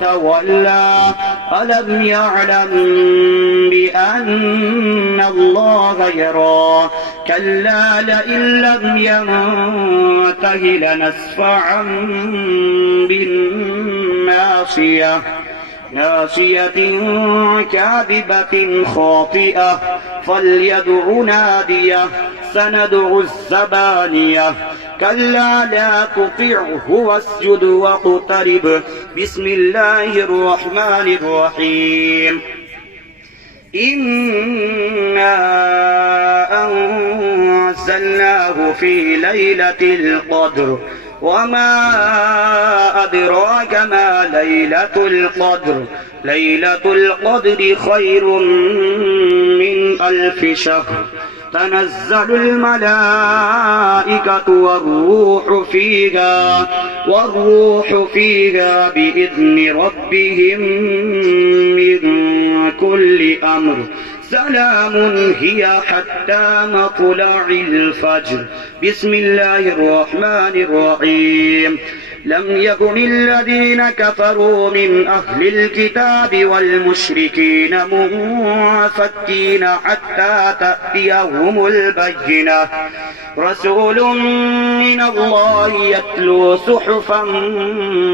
تولى ألم يعلم بأن الله يرى كلا لئن لم ينته لنسفعا بالناصية ناصية كاذبة خاطئة فليدع ناديه سندع الزبانية كلا لا تطعه واسجد واقترب بسم الله الرحمن الرحيم إنا أنزلناه في ليلة القدر وما أدراك ما ليلة القدر ليلة القدر خير من 1000 شهر تنزل الملائكة والروح فيها بإذن ربهم من كل أمر سلام هي حتى مطلع الفجر بسم الله الرحمن الرحيم لم يكن الذين كفروا من أهل الكتاب والمشركين منفكين حتى تأتيهم البينة رسول من الله يتلو صحفا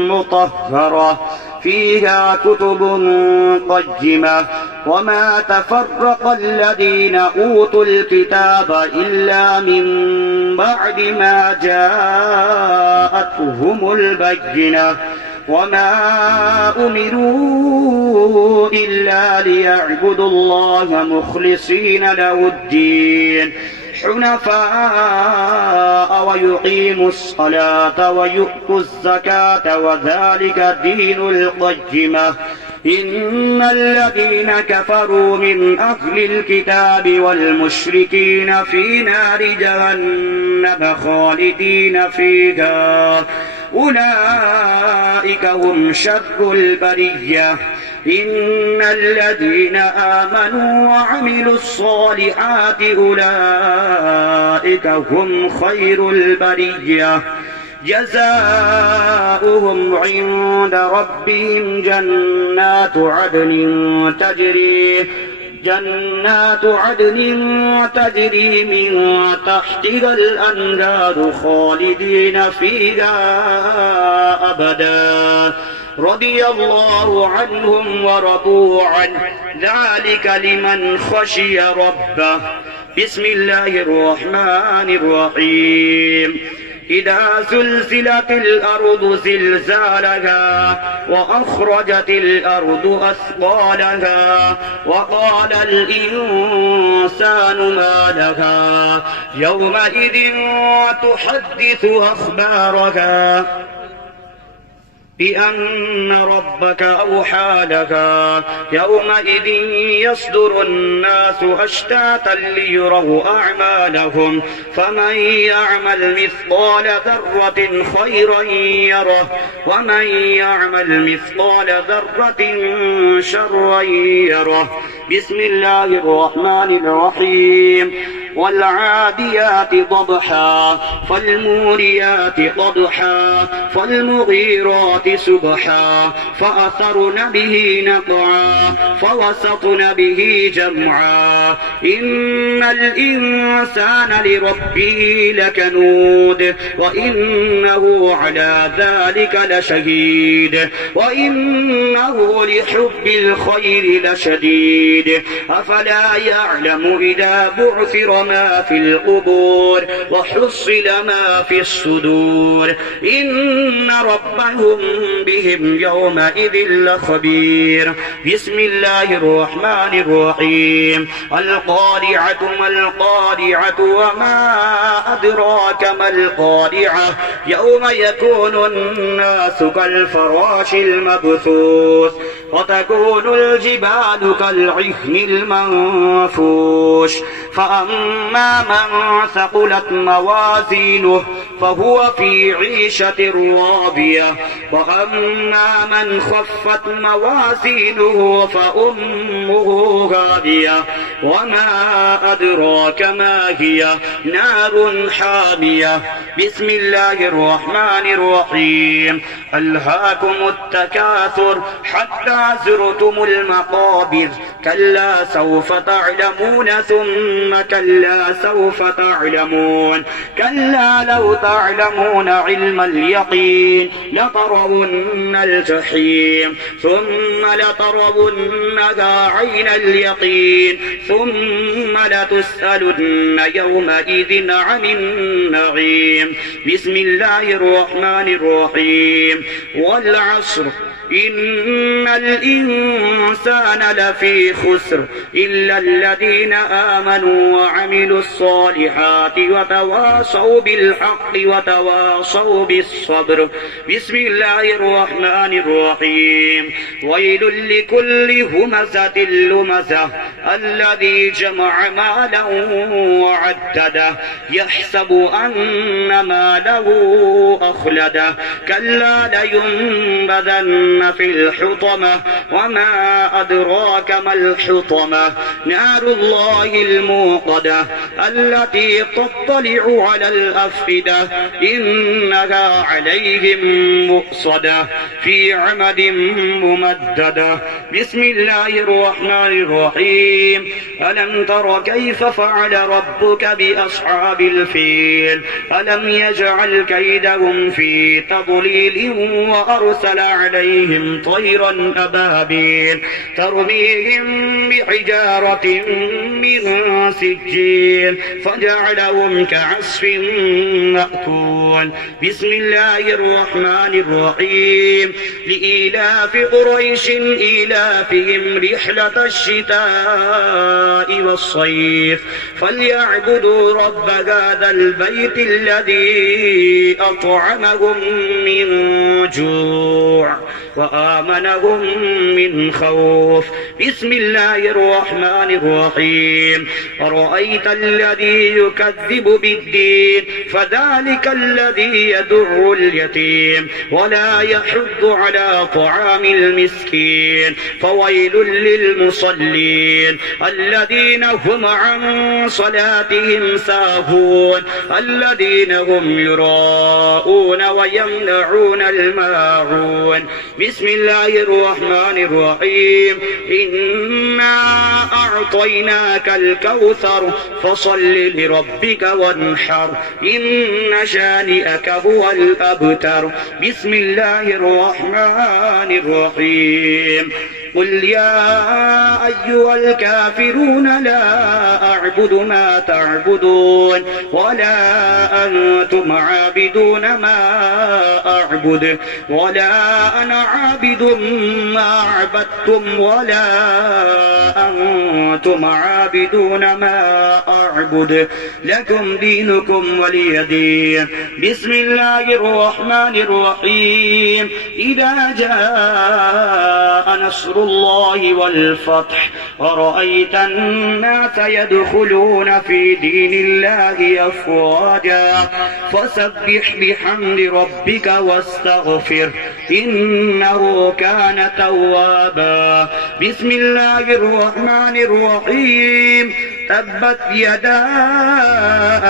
مطهرة فيها كتب قيمة وما تفرق الذين أوتوا الكتاب إلا من بعد ما جاءتهم البينة وما أمروا إلا ليعبدوا الله مخلصين له الدين حنفاء ويقيموا الصلاة ويؤتوا الزكاة وذلك دين القيمة إن الذين كفروا من أهل الكتاب والمشركين في نار جهنم خالدين فيها أولئك هم شر البرية إن الذين آمنوا وعملوا الصالحات أولئك هم خير البرية جزاؤهم عند ربهم جنات عدن تجري من تحتها الأنهار خالدين فيها أبدا رضي الله عنهم ورضوا عنه ذلك لمن خشي ربه بسم الله الرحمن الرحيم إذا زلزلت الأرض زلزالها وأخرجت الأرض أثقالها وقال الإنسان ما لها يومئذ تحدث أخبارها بأن ربك أوحى لها يومئذ يصدر الناس أشتاتا ليروا أعمالهم فمن يعمل مثقال ذرة خيرا يره ومن يعمل مثقال ذرة شرا يره بسم الله الرحمن الرحيم والعاديات ضبحا فالموريات قدحا فالمغيرات سبحا فأثرن به نقعا فوسطن به جمعا إن الإنسان لربه لكنود وإنه على ذلك لشهيد وإنه لحب الخير لشديد أفلا يعلم إذا بعثر ما في القبور وحصل ما في الصدور إن ربهم بهم يومئذ لخبير بسم الله الرحمن الرحيم القارعة ما القارعة وما أدراك ما القارعة يوم يكون الناس كالفراش المبثوث وتكون الجبال كالعهن المنفوش فأما من ثقلت موازينه فهو في عيشة راضية وأما من خفت موازينه فأمه هادية وما أدراك ما هي نار حامية بسم الله الرحمن الرحيم ألهاكم التكاثر حتى زرتم المقابر كلا سوف تعلمون ثم كلا سوف تعلمون كلا لو تعلمون علم اليقين لترون الجحيم ثم لترونها عين اليقين ثم لتسألن يومئذ عن النعيم بسم الله الرحمن الرحيم والعصر إن الإنسان لفي خسر إلا الذين آمنوا وعملوا الصالحات وتواصوا بالحق وتواصوا بالصبر بسم الله الرحمن الرحيم ويل لكل همزة لمزة الذي جمع مالا وعدده يحسب أن ماله أخلده كلا لينبذن في الحطمة وما أدراك ما الحطمة نار الله الموقدة التي تطلع على الأفئدة إنها عليهم مؤصدة في عمد ممددة بسم الله الرحمن الرحيم ألم تر كيف فعل ربك بأصحاب الفيل ألم يجعل كيدهم في تضليل وأرسل عليهم طيرا أبابيل ترميهم بحجارة من سجيل فجعلهم كعصف مأكول بسم الله الرحمن الرحيم لإيلاف قريش إيلافهم رحلة الشتاء والصيف فليعبدوا رب هذا البيت الذي أطعمهم من جوع وآمنهم من خوف بسم الله الرحمن الرحيم أرأيت الذي يكذب بالدين فذلك الذي يدع اليتيم ولا يحض على طعام المسكين فويل للمصلين الذين هم عن صلاتهم ساهون الذين هم يراءون ويمنعون الماعون بسم الله الرحمن الرحيم إنا أعطيناك الكوثر فصل لربك وانحر إن شانئك هو الأبتر بسم الله الرحمن الرحيم قل يا أيها الكافرون لا أعبد ما تعبدون ولا أنتم عابدون ما أعبد ولا أنا عابد ما عبدتم ولا أنتم عابدون ما أعبد لكم دينكم ولي دين بسم الله الرحمن الرحيم إذا جاء نصر الله والفتح ورأيت الناس يدخلون في دين الله أفواجا فسبح بحمد ربك واستغفر إنه كان توابا بسم الله الرحمن الرحيم تبت يدا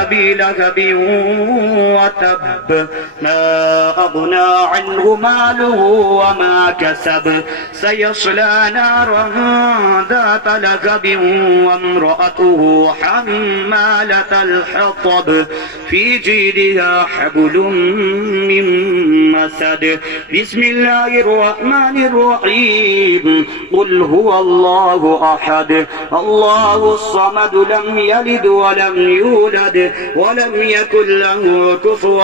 أبي لهب وتب ما أغنى عنه ماله وما كسب سيصلى نارا ذات لهب وامرأته حمالة الحطب في جيدها حبل من مسد بسم الله الرحمن الرحيم قل هو الله أحد الله الصمد لم يلد ولم يولد ولم يكن له كفوا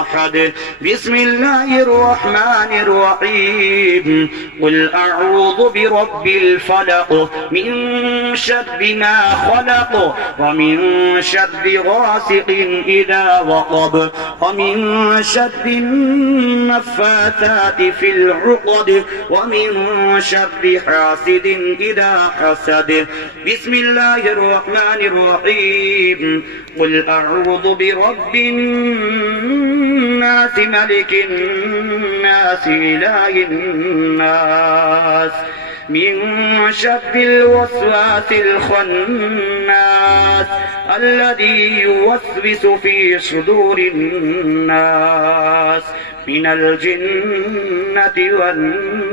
أحد بسم الله الرحمن الرحيم قل أعوذ برب الفلق من شر ما خلق ومن شر غاسق إذا وقب ومن شر النفاثات في العقد ومن شر حاسد إذا حسد بسم الله الرحمن الرحيم قل أعوذ برب الناس ملك الناس إله الناس من شر الوسواس الخناس الذي يوسوس في صدور الناس من الجنة والناس.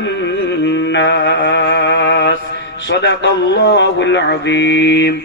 صدق الله العظيم.